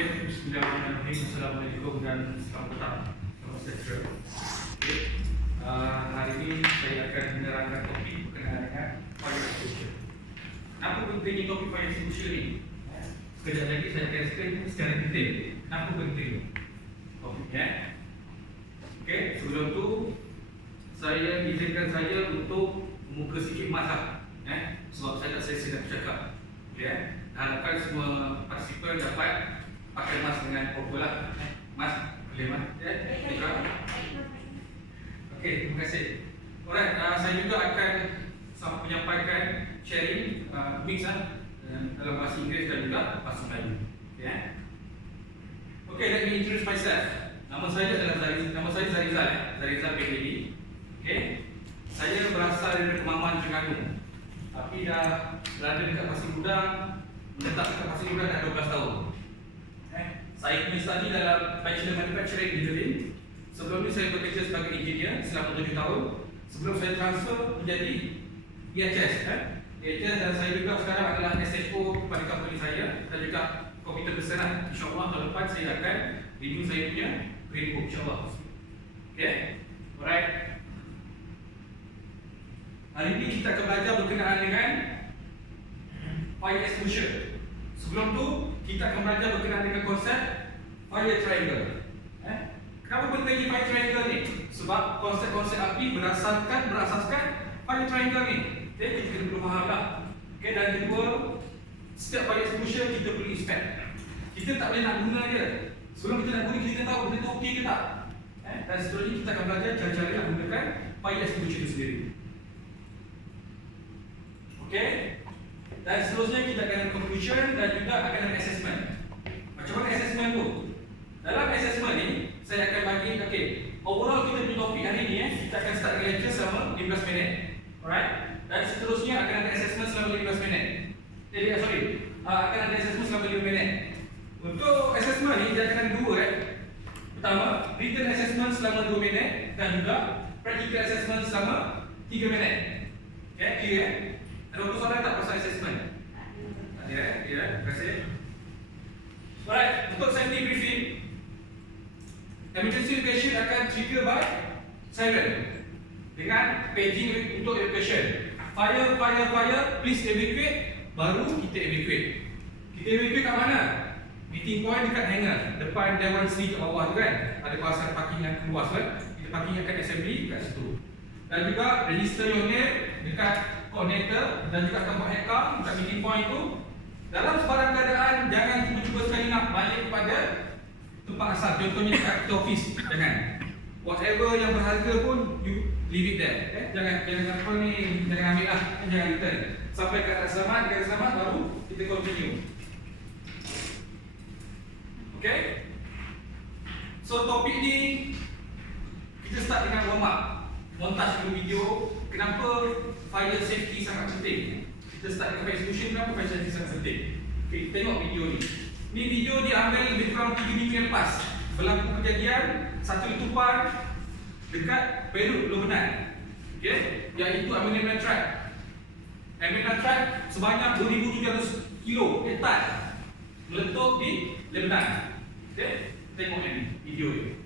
Okay, Bismillahirrahmanirrahim. Assalamualaikum dan selamat datang. Selamat sejahtera. Okay. Hari ini saya akan menerangkan topik berkenaan dengan fire extinguisher. Kenapa pentingnya topik fire extinguisher ni? Sekejap lagi saya akan explain secara detail. Kenapa penting topiknya? Okay, sebelum tu saya izinkan saya untuk membuka sikit masa, sebab saya tak selesai nak bercakap. Okay. Harapkan semua partisipan dapat pakai mask dengan proper lah. Mask, boleh mas? Ya? Okey, terima kasih. Alright, saya juga akan menyampaikan sharing mix dalam bahasa Inggeris dan juga bahasa Melayu. Okay, let me introduce myself. Nama saya Zarizal, Zarizal PhD. Okay, saya berasal dari Kemaman, Terengganu, tapi dah berada dekat Pasir Gudang, menetap dekat Pasir Gudang dah 12 tahun. Saya punya study dalam Bachelor Manufacturing Engineering. Sebelum ni saya bekerja sebagai engineer selama 7 tahun. Sebelum saya transfer menjadi EHS. EHS dan saya juga sekarang adalah SHO pada company saya dan juga komputer besar. InsyaAllah tahun depan saya akan review saya punya green book, insyaAllah. Okay, alright. Hari ini kita akan belajar berkenaan dengan fire extinguisher. Sebelum tu, kita akan belajar berkenaan dengan konsep fire triangle. Kenapa pentingnya fire triangle ni? Sebab konsep-konsep api berasaskan fire triangle ni. Okay, kita kena perlu faham lah. Okay, dan kedua, setiap fire extinguisher kita perlu inspect. Kita tak boleh nak guna dia. Sebelum kita nak guna, kita tahu benda tu okey ke tak. Dan seterusnya kita akan belajar cara-cara nak gunakan fire extinguisher itu sendiri. Okay. Dan seterusnya kita akan ada conclusion dan juga akan ada assessment. Macam mana assessment tu? Dalam assessment ni, saya akan bagi, okay, overall kita punya topik hari ni, kita akan start dengan lecture selama 15 minit. Alright? Dan seterusnya akan ada assessment selama 15 minit. Akan ada assessment selama 5 minit. Untuk assessment ni, dia akan ada dua. Pertama, written assessment selama 2 minit dan juga practical assessment selama 3 minit. Okay, clear? Ada soalan tak pasal assessment? Tak ada, terima kasih. Alright, untuk safety briefing, emergency evacuation akan trigger by siren dengan paging untuk evacuation. Fire, please evacuate. Baru kita evacuate. Kita evacuate kat mana? Meeting point dekat hangar, depan Dewan Seri kat bawah tu kan. Ada kawasan parking yang luas kan. Kita parking akan assembly kat situ. Dan juga register your name dekat connector dan juga tempat headcount dekat meeting point tu. Dalam sebarang keadaan jangan cuba-cuba sekali nak balik kepada tempat asal. Contohnya dekat kita office, jangan. Whatever yang berharga pun you leave it there. Jangan apa ni, jangan ambil lah, jangan return. Sampai kat selamat, dekat selamat baru kita continue. Okay? So topik ni kita start dengan warm up. Montage dulu video. Kenapa fire safety sangat penting? Kita start dengan fire extinguisher. Kenapa fire safety sangat penting? Okay, tengok video ni. Ni video diambil lebih kurang 3 minggu yang lepas. Berlaku kejadian satu letupan dekat Peru, Lebanon. Okay, iaitu ammonium nitrate. Ammonium nitrate sebanyak 2,700 kilo hektare meletup di Lebanon. Okay, tengok ni video ni.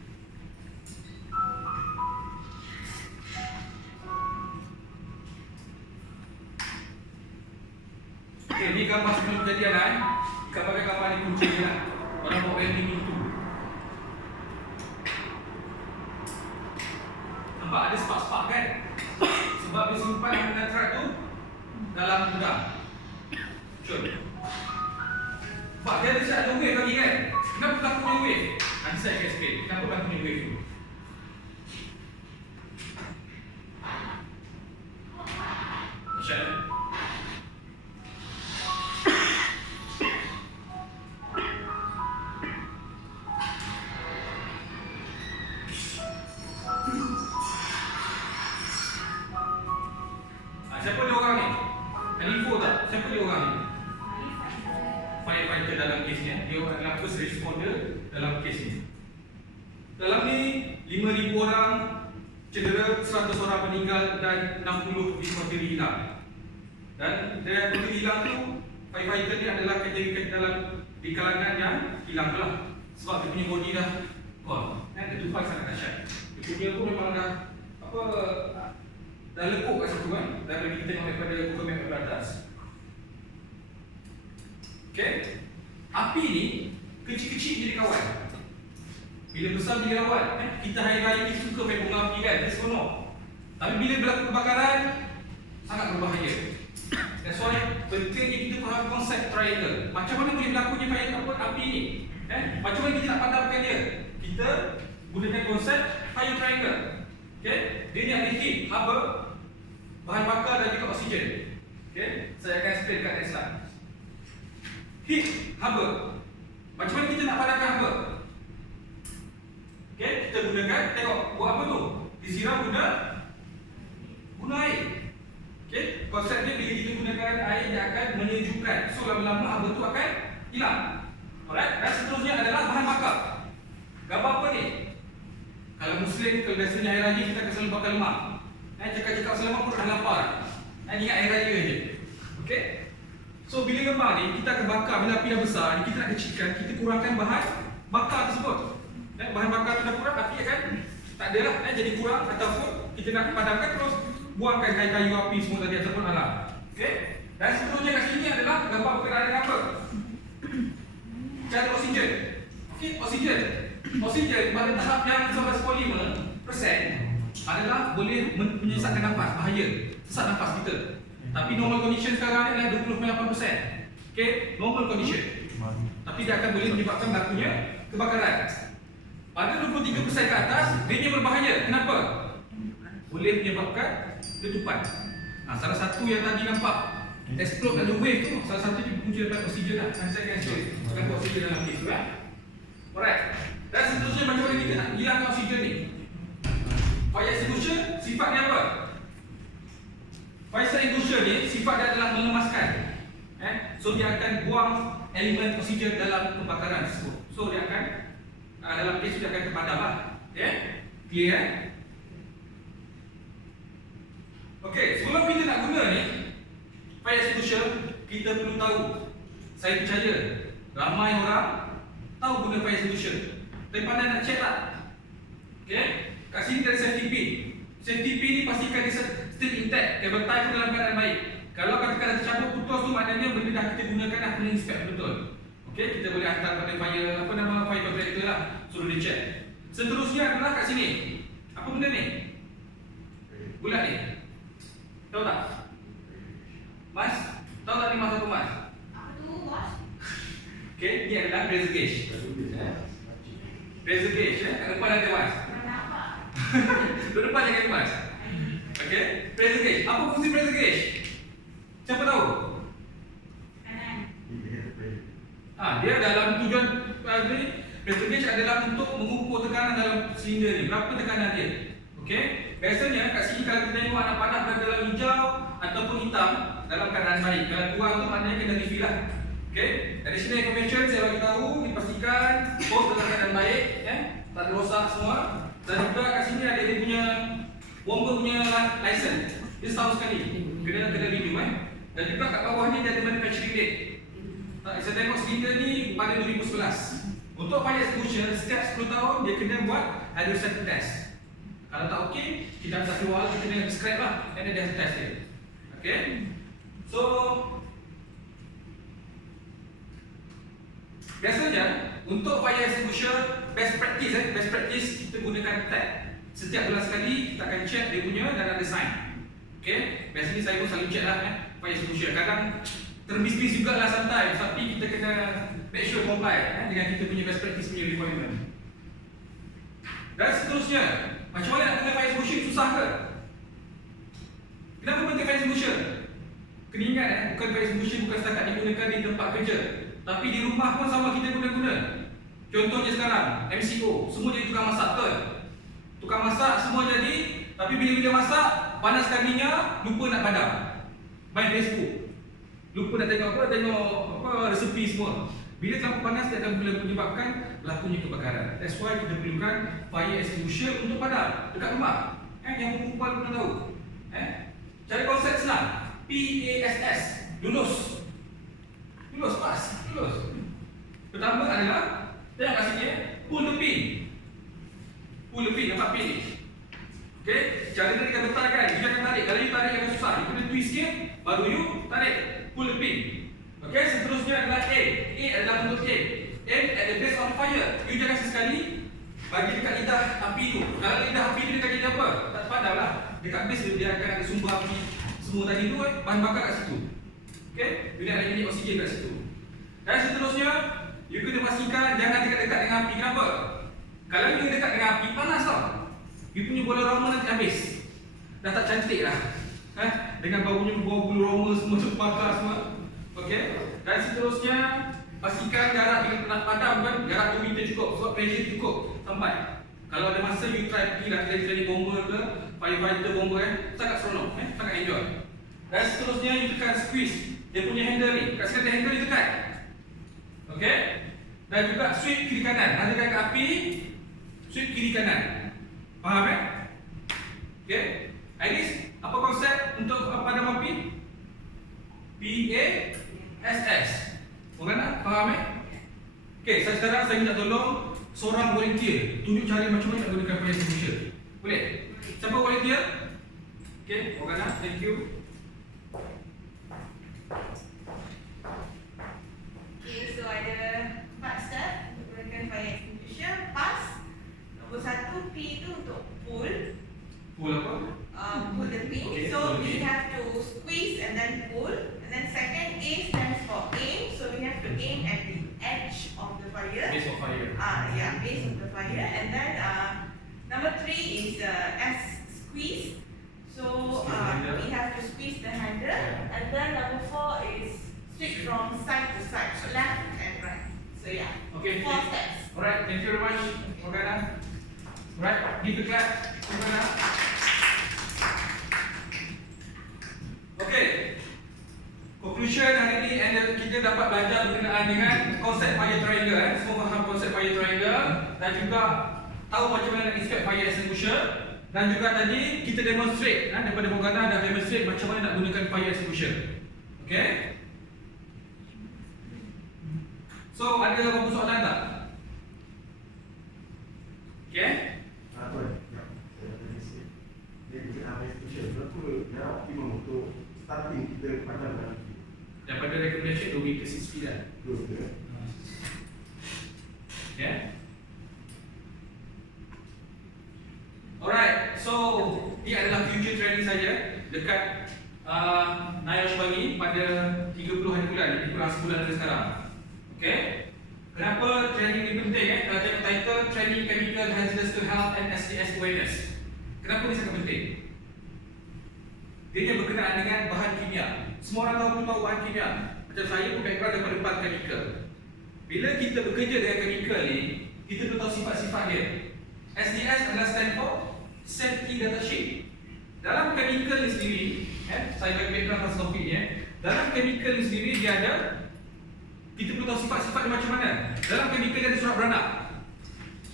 Okay, ni gambar sebelum kejadian gambar ni kunci ni lah. Orang bawa welding itu. Nampak ada spark-spark kan? Sebab dia simpan ammonium nitrate tu dalam gudang. Sure. Sebab dia ada wave lagi kan? Kenapa berlakunya wave? Nanti saya akan explain kenapa berlakunya wave tu. InsyaAllah. Siapa dia orang ni? Ada info tak? Siapa dia orang ni? Firefighter dalam kes ni. Dia adalah first responder dalam kes ni. Dalam ni 5,000 orang cedera, 100 orang meninggal dan 60 diri hilang. Dan dari yang hilang tu, firefighter ni adalah kategori dalam di kalangan yang hilang pula. Sebab dia punya body dah dia tupai sangat dahsyat. Dia punya pun memang dah dah lekuk kat situ kan. Dah bagi kita tengok daripada Google Map ke atas. Okay. Api ni kecil-kecil jadi kawan. Bila besar jadi lawan. Kita hari raya ni suka main bunga api kan, dia seronok. Tapi bila berlaku kebakaran, sangat berbahaya. That's why pentingnya kita faham konsep triangle. Macam mana boleh berlakunya fire api ni? Macam mana kita nak padamkan dia? Kita gunakan konsep fire triangle. Okay? Dia ni ada heat, haba, bahan bakar dan juga oksigen. Okay? Saya akan explain kat next slide. Heat, haba. Macam mana kita nak padamkan haba? Okay? Kita gunakan, tengok, buat apa tu? Disiram guna air. Okay? Konsep dia bila kita gunakan air, dia akan menyejukkan. So lama-lama haba tu akan hilang. Alright? Dan seterusnya adalah bahan bakar. Gambar apa ni? Kalau Muslim, kalau biasanya hari raya kita akan selalu bakar lemak. Cakap-cakap selama pun dah lapar. Ingat hari raya je. Okay? So bila gambar ni, kita akan bakar. Bila api dah besar, kita nak kecilkan, kita kurangkan bahan bakar tersebut. Bahan bakar tu dah kurang, api akan tak ada lah, jadi kurang. Ataupun kita nak padamkan, terus buangkan kayu-kayu api semua tadi ataupun alam. Okay? Dan seterusnya kat sini adalah gambar berkenaan dengan apa? Cara oksigen. Okay, oksigen pada tahap yang 19% adalah boleh menyesatkan nafas, bahaya, sesak nafas kita. Tapi normal condition sekarang ni adalah 28%. Okay, normal condition. Tapi dia akan boleh menyebabkan berlakunya kebakaran. Pada 23% ke atas, dia ni berbahaya. Kenapa? Boleh menyebabkan letupan. Salah satu yang tadi nampak explode ada wave tu, salah satu dia punca daripada oksigen lah. Saya akan explain kenapa oksigen dalam kes tu. Alright. Dan seterusnya macam mana kita nak hilangkan oksigen ni? Fire extinguisher sifatnya apa? Fire extinguisher ni sifat dia adalah mengemaskan. So dia akan buang elemen oksigen dalam kebakaran tersebut. So dia akan dalam kes dia akan terpadam lah. Clear Okay, sebelum kita nak guna ni fire extinguisher, kita perlu tahu. Saya percaya ramai orang tahu guna fire extinguisher. Tapi pandai nak check lah. Okay, kat sini ada safety pin. Safety pin ni pastikan dia still intact, kabel tie pun dalam keadaan baik. Kalau katakan tercampur putus tu, maknanya benda dah kita gunakan dah kena inspect betul. Okay, kita boleh hantar pada fire, fire contractor lah, suruh dia check. Seterusnya adalah kat sini. Apa benda ni? Bulat ni. Tahu tak? Mas? Tahu tak ni mas apa mas? Apa tu bos? Okay, ni adalah razor gauge. Razor gauge, kat depan ada mas. Mana apa? Kat depan ada mas. Okay, razor gauge. Apa fungsi razor gauge? Siapa tahu? Kanan. Dia dalam tujuan ni, razor gauge adalah untuk mengukur tekanan dalam silinder ni. Berapa tekanan dia? Okay, biasanya kat sini kalau kita tengok anak panah berada dalam hijau ataupun hitam dalam keadaan baik. Kalau kurang tu maknanya kena refill lah. Okay, additional information saya bagi tahu, dipastikan hose dalam keadaan baik, tak ada rosak semua. Dan juga kat sini ada dia punya bomba punya license. Dia setahun sekali kena renew Dan juga kat bawah ni dia ada manufacturing date. Saya tengok silinder ni pada 2011. Untuk fire extinguisher setiap 10 tahun dia kena buat hydrostatic test. Kalau tak okey, kita tak keluar, kita kena scrap lah. And then dia test dia. Okay. So biasanya untuk fire extinguisher best practice kita gunakan tag. Setiap bulan sekali kita akan check dia punya dan ada sign. Okay. Biasanya saya pun selalu check lah fire extinguisher. Kadang termis-mis jugalah sometimes, tapi kita kena make sure comply dengan kita punya best practice punya requirement. Dan seterusnya, macam mana nak guna fire extinguisher susah ke? Kenapa penting fire extinguisher? Kena ingat bukan fire extinguisher bukan setakat digunakan di tempat kerja, tapi di rumah pun sama kita guna-guna. Contohnya sekarang, MCO, semua jadi tukang masak ke? Tukang masak semua jadi, tapi bila masak, panaskan minyak, lupa nak padam. Main Facebook. Lupa nak tengok resepi semua. Bila terlalu panas dia akan boleh menyebabkan berlakunya kebakaran. That's why kita perlukan fire extinguisher untuk padam dekat rumah. Yang perempuan pun tahu. Cara konsep senang. PASS. Lulus pas. Pertama adalah tengok kat sini, pull the pin. Pull the pin, nampak pin ni. Okey, cara tadi kan letak kan, you jangan tarik. Kalau you tarik akan susah. You kena twist sikit, baru you tarik. Pull the pin. Okey, seterusnya adalah aim. Aim adalah bentuk aim. Aim at the base of the fire. You jangan sesekali bagi dekat lidah api tu. Kalau lidah api tu dekat lidah apa? Tak padam lah. Dekat base dia akan ada sumber api. Semua tadi tu bahan bakar kat situ. Okey, dia ada unit oksigen kat situ. Dan seterusnya, you kena pastikan jangan dekat-dekat dengan api. Kenapa? Kalau you dekat dengan api, panas tau. You punya bola roma nanti habis. Dah tak cantik lah. Dengan baunya bau bulu roma semua tu bakar semua. Okey. Dan seterusnya, pastikan jarak bila nak padam kan, jarak 2 meter cukup. Sebab pressure cukup sampai. Kalau ada masa you try pergi lah training bomber ke, firefighter bomber sangat seronok, sangat enjoy. Dan seterusnya you tekan squeeze. Dia punya handle ni. Kat sini ada handle you tekan. Okey. Dan juga sweep kiri kanan. Ada kat api, sweep kiri kanan. Faham okey. Airis, apa konsep untuk padam api? PASS. Orang nak faham okey, sekarang saya minta tolong seorang volunteer tunjuk cara macam mana nak gunakan fire extinguisher. Boleh? Siapa volunteer? Okey, orang nak. Thank you. Okay, so ada 4 step untuk gunakan fire extinguisher. Pass. Nombor 1, P itu untuk pull. Pull apa? Pull the pin. Okay, So pull the we pin. have to squeeze and then pull. And then second, A stands for aim. So we have to aim at the edge of the fire. Base of fire. Yeah, base of the fire. And then number 3 is S, squeeze. So Squeeze the handle. we have to squeeze the handle. And then number 4 is sweep from side to side, left and right. So yeah, Okay. 4 steps. Alright, thank you very much, Morgana. Alright, give a clap, Morgana. Okay. Conclusion hari ini kita dapat belajar berkenaan dengan konsep fire triangle. Semua faham konsep fire triangle dan juga tahu macam mana nak inspect fire extinguisher. Dan juga tadi kita demonstrate daripada Morgana dah demonstrate macam mana nak gunakan fire extinguisher. Okay? So ada apa soalan tak? Okay? Tuan, saya tadi sikit. Dia guna extinguisher. Berapa yang optimum untuk starting kita padamkan api? Daripada recommendation 2 meter 6 dah. Betul. Okay? Alright, so ini adalah future training saja dekat Nayosh Bangi pada 30 hari bulan, lebih kurang sebulan dari sekarang. Okay? Kenapa training ini penting? Kalau tengok title, Training Chemical Hazardous to Health and STS Awareness. Kenapa ini sangat penting? Dia berkenaan dengan bahan kimia. Semua orang tahu bahan kimia. Macam saya pun background daripada bahan chemical. Bila kita bekerja dengan chemical ni, kita perlu tahu sifat-sifat dia. SDS adalah stand for Safety Data Sheet. Dalam chemical ni sendiri, saya bagi background pasal topik ni. Dalam chemical ni sendiri dia ada, kita perlu tahu sifat-sifat dia macam mana. Dalam chemical dia ada surat beranak.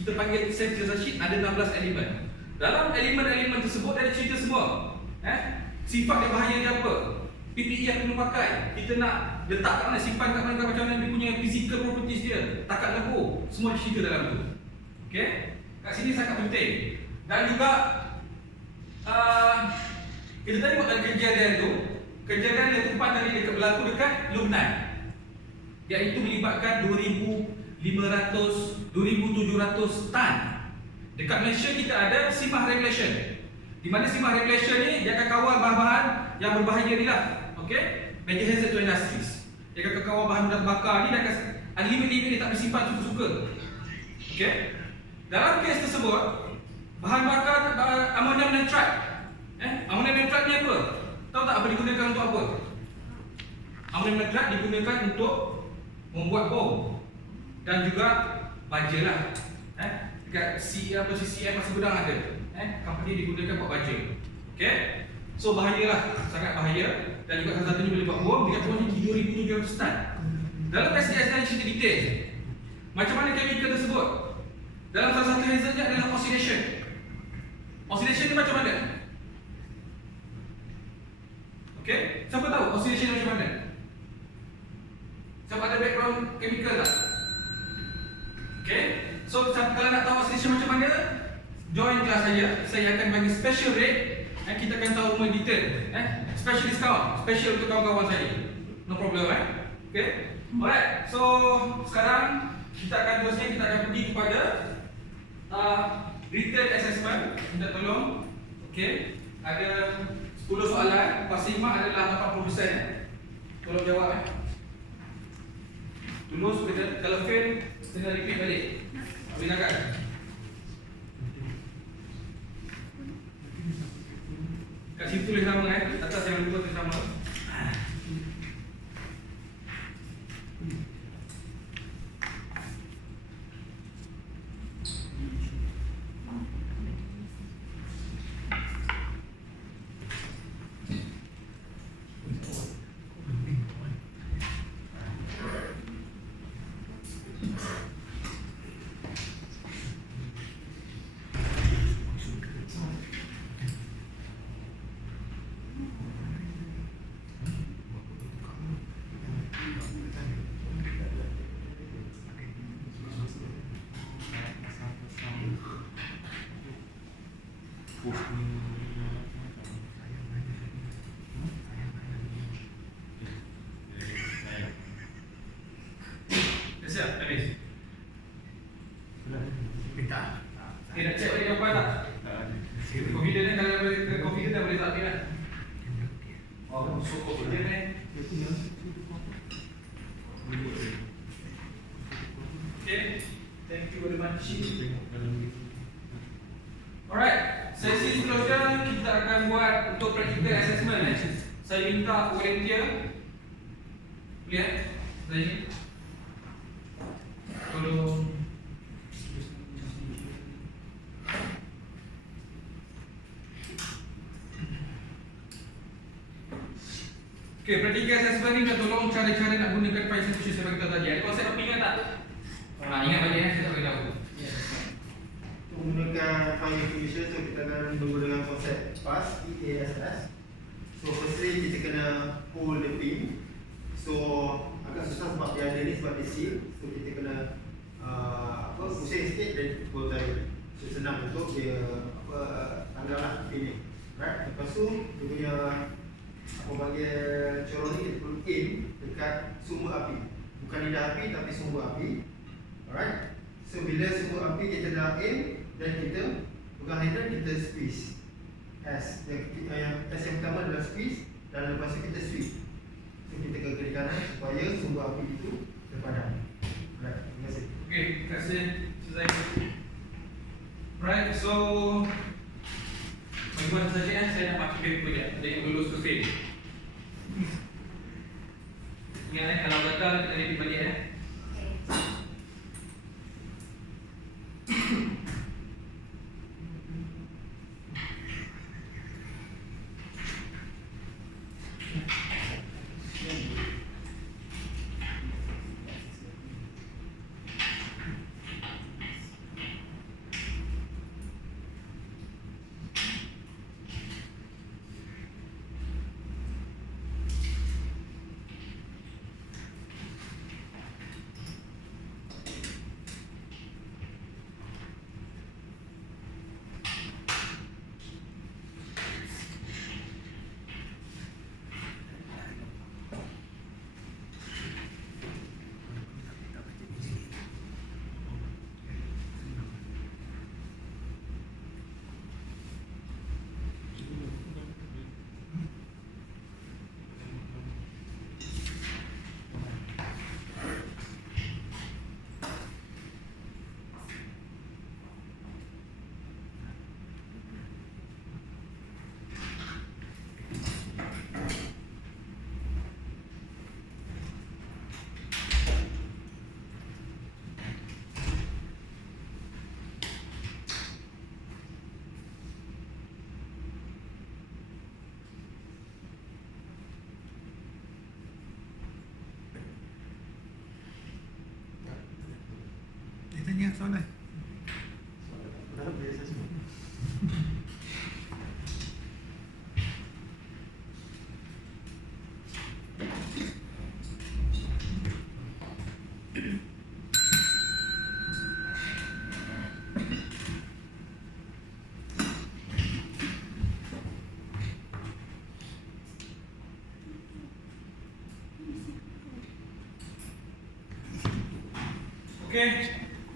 Kita panggil Safety Data Sheet, ada 16 elemen. Dalam elemen-elemen tersebut dia ada cerita semua. Sifat dia bahaya dia apa? PPE yang kena pakai. Kita nak letak kat mana, simpan kat mana, macam mana dia punya physical properties dia. Takat lembu, semua cerita dalam tu. Okay? Kat sini sangat penting. Dan juga kita tadi buat dalam kejadian tu. Kejadian yang tempat tadi dekat berlaku dekat Lubnan, iaitu melibatkan 2,700 tan. Dekat Malaysia kita ada SIMAH regulation. Di mana SIMAH regulation ni dia akan kawal bahan-bahan yang berbahaya ni lah. Okey? Major hazard to industries. Dia akan kawal bahan mudah terbakar ni, dia akan limit-limit dia tak boleh simpan suka-suka. Okey? Dalam kes tersebut, bahan bakar amonium nitrate. Amonium nitrate ni apa? Tahu tak apa digunakan untuk apa? Amonium nitrate digunakan untuk membuat bom dan juga baja lah. Dekat CCM masih gudang ada. Company digunakan buat baja. Okey? So bahayalah, sangat bahaya. Dan juga salah satunya boleh buat bom dengan kuantiti 2,700 tan. Dalam SDS ni cerita detail. Macam mana chemical tersebut? Dalam salah satu hazardnya adalah oxidation. Oxidation ni macam mana? Okey? Siapa tahu oxidation macam mana? Siapa ada background chemical tak? Okay, so kalau nak tahu assessment macam mana, join kelas saya akan bagi special rate dan kita akan tahu more detail special discount, special untuk kawan-kawan saya. No problem okay. Alright, so sekarang kita akan teruskan, kita akan pergi kepada written assessment. Minta tolong. Okay, ada 10 soalan, pasima adalah 80%. Tolong jawab Lulus kalau fail kena repeat balik. Boleh kan? Kat situ tulis nama atas jangan lupa tulis nama. Siap, habis. Okay, nak check balik jawapan tak? Confident kalau confident dah boleh tak habis lah. Oh, so confident Okay, thank you very much. Alright, sesi seterusnya kita akan buat untuk practical assessment Saya minta volunteer. Boleh saya tolong. Okay, practical assessment ni minta tolong cara-cara nak gunakan file institution saya bagi tahu tadi. Ada konsep apa ingat tak? Ingat balik saya tak bagi tahu. Untuk menggunakan file institution, so kita akan menggunakan konsep PASS, PASS. So firstly kita kena pull the pin. So agak susah sebab dia ada ni, sebab dia seal. So kita kena pusing sikit dan pull tadi. So senang untuk dia tanggal lah pin ni. Right? Lepas tu dia punya bahagian corong ni kita perlu aim dekat sumber api. Bukan lidah api tapi sumber api. Alright. So bila sumber api kita dah aim dan kita pegang handle, kita squeeze. S yang pertama adalah squeeze dan lepas tu kita sweep. So kita ke kiri kanan supaya sumber api itu terpadam. Alright, terima kasih. Okay, terima kasih Suzai. Right, so bagaimana saja saya nak pakai paper dia. Ada yang lulus ke fail. Ingat kalau gagal kita repeat balik Tanya soalan. Dalam biasa semua. Okay,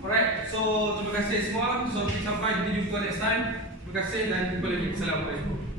alright. So terima kasih semua. So kita sampai, kita jumpa next time. Terima kasih dan jumpa lagi. Assalamualaikum.